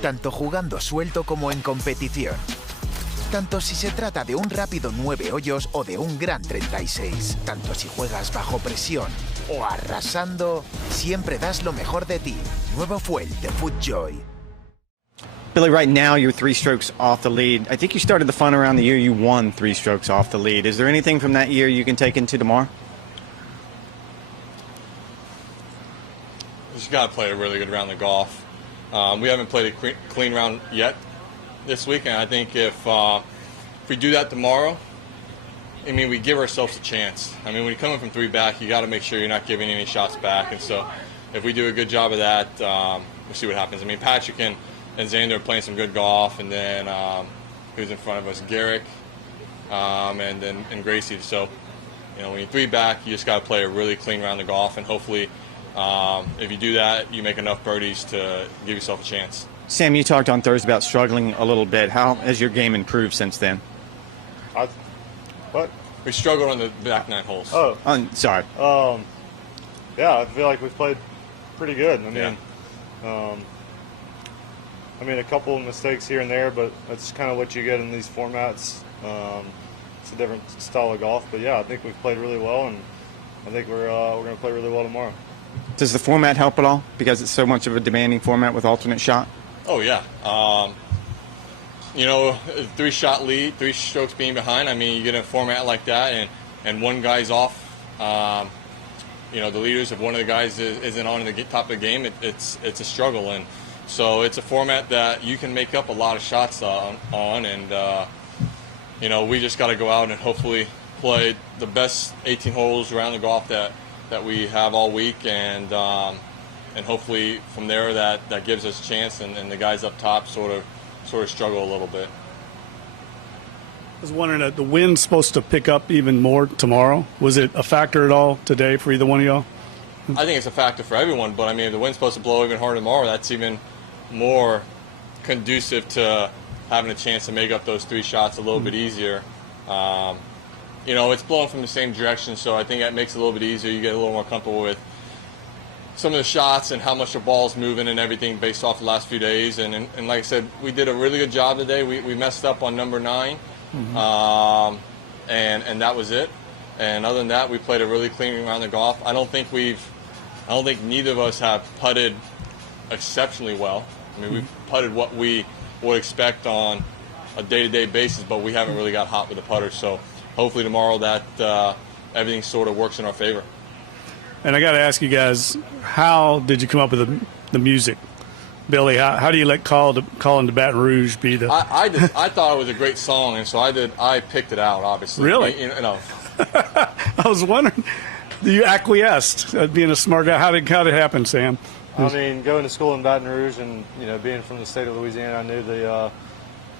tanto jugando suelto como en competición. Tanto si se trata de un rápido 9 hoyos o de un gran 36. Tanto si juegas bajo presión o arrasando, siempre das lo mejor de ti. Nuevo Fuel de FootJoy. Billy, right now you're 3 strokes off the lead. I think you started the fun around the year you won 3 strokes off the lead. Is there anything from that year you can take into tomorrow? Just got to play a really good round of golf. We haven't played a clean round yet this week, and I think if we do that tomorrow, I mean, we give ourselves a chance. I mean, when you're coming from 3 back, you got to make sure you're not giving any shots back, and so if we do a good job of that, we'll see what happens. I mean, Patrick and Xander are playing some good golf, and then who's in front of us, Garrick, and Gracie. So, you know, when you're 3 back, you just got to play a really clean round of golf, and hopefully, if you do that, you make enough birdies to give yourself a chance. Sam, you talked on Thursday about struggling a little bit. How has your game improved since then? What? We struggled on the back 9 holes. Oh, Sorry. yeah, I feel like we've played pretty good. I mean, a couple of mistakes here and there, but that's kind of what you get in these formats. It's a different style of golf, but yeah, I think we've played really well, and I think we're going to play really well tomorrow. Does the format help at all because it's so much of a demanding format with alternate shot? Oh, yeah. You know, 3-shot lead, 3 strokes being behind. I mean, you get a format like that, and one guy's off. You know, the leaders, if one of the guys isn't on the top of the game, it's a struggle. And so it's a format that you can make up a lot of shots on, and you know, we just got to go out and hopefully play the best 18 holes around the golf that we have all week, and hopefully from there that gives us a chance, and the guys up top sort of struggle a little bit. I was wondering, the wind's supposed to pick up even more tomorrow. Was it a factor at all today for either one of y'all? I think it's a factor for everyone, but I mean, if the wind's supposed to blow even harder tomorrow, that's even more conducive to having a chance to make up those 3 shots a little bit easier. You know, it's blowing from the same direction, so I think that makes it a little bit easier. You get a little more comfortable with some of the shots and how much the ball's moving and everything based off the last few days. And like I said, we did a really good job today. We messed up on number 9, and that was it. And other than that, we played a really clean round of golf. I don't think neither of us have putted exceptionally well. I mean, we've putted what we would expect on a day-to-day basis, but we haven't really got hot with the putter. So hopefully tomorrow that everything sort of works in our favor. And I got to ask you guys, how did you come up with the music? Billy, how do you let Call into Baton Rouge be the... I thought it was a great song, and so I picked it out, obviously. Really? You know. I was wondering, you acquiesced, being a smart guy. How did it happen, Sam? I mean, going to school in Baton Rouge and, you know, being from the state of Louisiana, I knew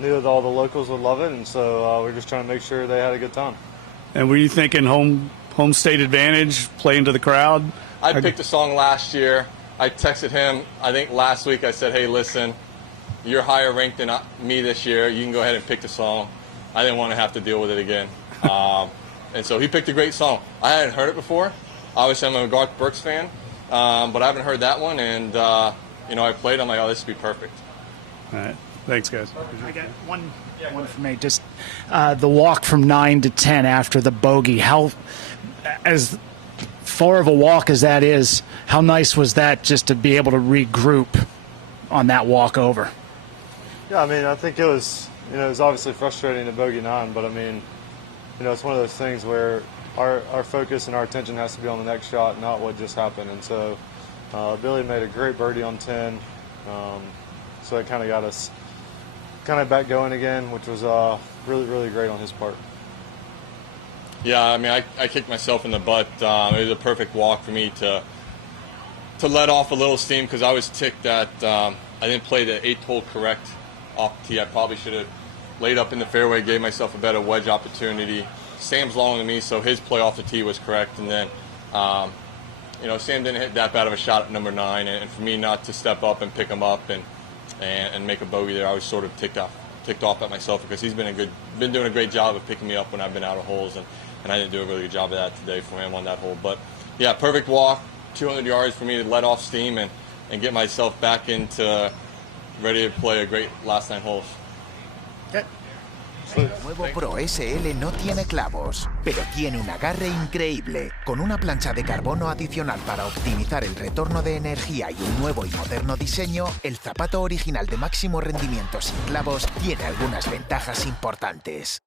knew that all the locals would love it, and so we're just trying to make sure they had a good time. And were you thinking home state advantage, playing to the crowd? I picked a song last year. I texted him, I think last week, I said, hey, listen, you're higher ranked than me this year. You can go ahead and pick the song. I didn't want to have to deal with it again. And so he picked a great song. I hadn't heard it before. Obviously, I'm a Garth Brooks fan, but I haven't heard that one. And, you know, I played. I'm like, oh, this would be perfect. All right. Thanks, guys. I got one for me. Just the walk from 9 to 10 after the bogey. How, as far of a walk as that is, how nice was that just to be able to regroup on that walk over? Yeah, I mean, I think it was obviously frustrating to bogey 9, but I mean, you know, it's one of those things where our focus and our attention has to be on the next shot, not what just happened. And so Billy made a great birdie on 10, so it kind of got us back going again, which was really, really great on his part. Yeah, I mean, I kicked myself in the butt. It was a perfect walk for me to let off a little steam, because I was ticked that I didn't play the 8th hole correct off the tee. I probably should have laid up in the fairway, gave myself a better wedge opportunity. Sam's longer than me, so his play off the tee was correct. And then, you know, Sam didn't hit that bad of a shot at number 9, and for me not to step up and pick him up and make a bogey there, I was sort of ticked off at myself, because he's been doing a great job of picking me up when I've been out of holes, and I didn't do a really good job of that today for him on that hole. But yeah, perfect walk, 200 yards for me to let off steam and get myself back into ready to play a great last 9 holes. El nuevo Pro SL no tiene clavos, pero tiene un agarre increíble. Con una plancha de carbono adicional para optimizar el retorno de energía y un nuevo y moderno diseño, el zapato original de máximo rendimiento sin clavos tiene algunas ventajas importantes.